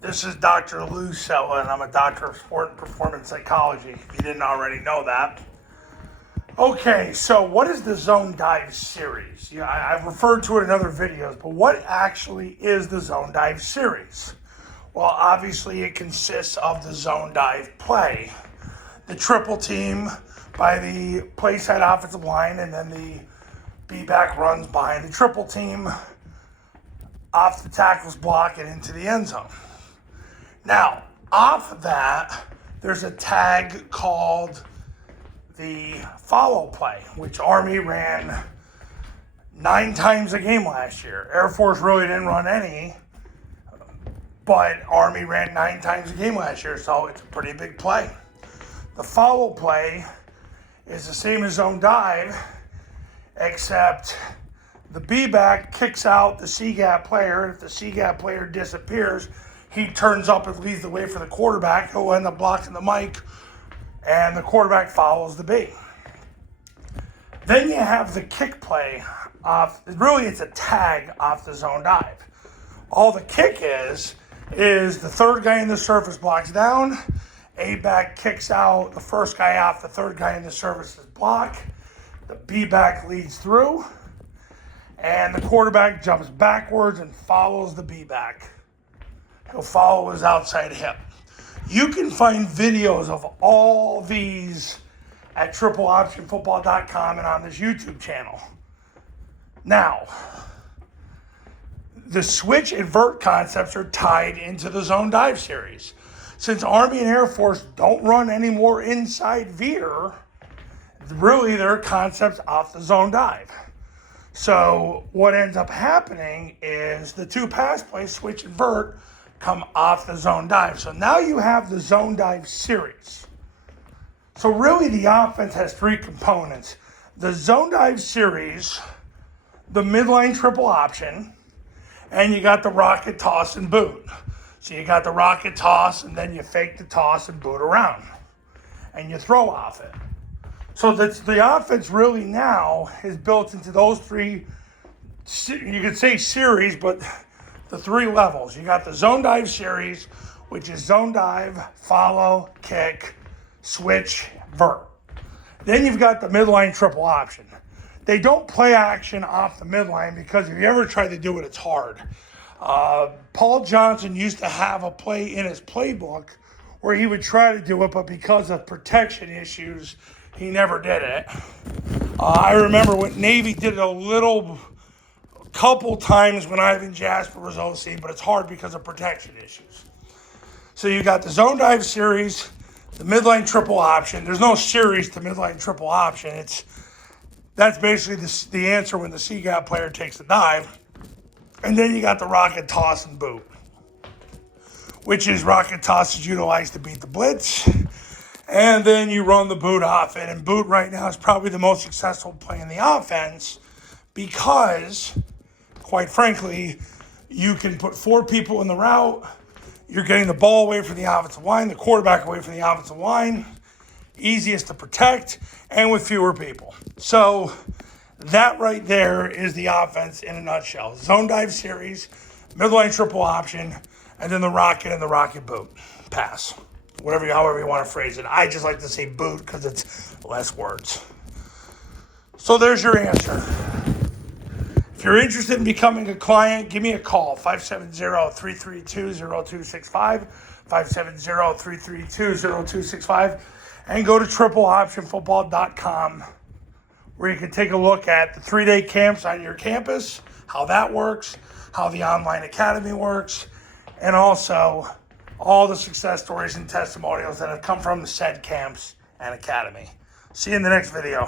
This is Dr. Lucella, and I'm a doctor of sport and performance psychology, if you didn't already know that. Okay, so what is the Zone Dive series? Yeah, I've referred to it in other videos, but what actually is the Zone Dive series? Well, obviously it consists of the Zone Dive play, the triple team by the play side offensive line, and then the B-back runs behind the triple team off the tackle's block and into the end zone. Now, off of that, there's a tag called the follow play, which Army ran 9 times a game last year. Air Force really didn't run any, but Army ran 9 times a game last year, so it's a pretty big play. The follow play is the same as zone dive, except the B-back kicks out the C-gap player. If the C-gap player disappears, he turns up and leads the way for the quarterback, who will end up blocking the mic, and the quarterback follows the B. Then you have the kick play off. Really, it's a tag off the zone dive. All the kick is the third guy in the surface blocks down, A-back kicks out the first guy off the third guy in the surface's block, the B-back leads through, and the quarterback jumps backwards and follows the B-back. He'll follow his outside hip. You can find videos of all these at tripleoptionfootball.com and on this YouTube channel. Now, the switch and vert concepts are tied into the zone dive series. Since Army and Air Force don't run any more inside veer, really they're concepts off the zone dive. So what ends up happening is the 2 pass plays, switch and vert, come off the zone dive. So now you have the zone dive series. So really the offense has 3 components. The zone dive series, the midline triple option, and you got the rocket toss and boot. So you got the rocket toss, and then you fake the toss and boot around. And you throw off it. So the offense really now is built into those 3, you could say series, but the 3 levels. You got the zone dive series, which is zone dive, follow, kick, switch, vert. Then you've got the midline triple option. They don't play action off the midline because if you ever try to do it, it's hard. Paul Johnson used to have a play in his playbook where he would try to do it, but because of protection issues, he never did it. I remember when Navy did it couple times when Ivan Jasper was OC, but it's hard because of protection issues. So you got the zone dive series, the midline triple option. There's no series to midline triple option. That's basically the answer when the C-gap player takes the dive. And then you got the rocket toss and boot, which is rocket toss is utilized to beat the blitz. And then you run the boot off it. And boot right now is probably the most successful play in the offense because, quite frankly, you can put 4 people in the route. You're getting the ball away from the offensive line, the quarterback away from the offensive line. Easiest to protect and with fewer people. So that right there is the offense in a nutshell. Zone dive series, midline triple option, and then the rocket and the rocket boot pass. However you want to phrase it. I just like to say boot because it's less words. So there's your answer. If you're interested in becoming a client, give me a call, 570-332-0265, 570-332-0265, and go to tripleoptionfootball.com where you can take a look at the 3-day camps on your campus, how that works, how the online academy works, and also all the success stories and testimonials that have come from the said camps and academy. See you in the next video.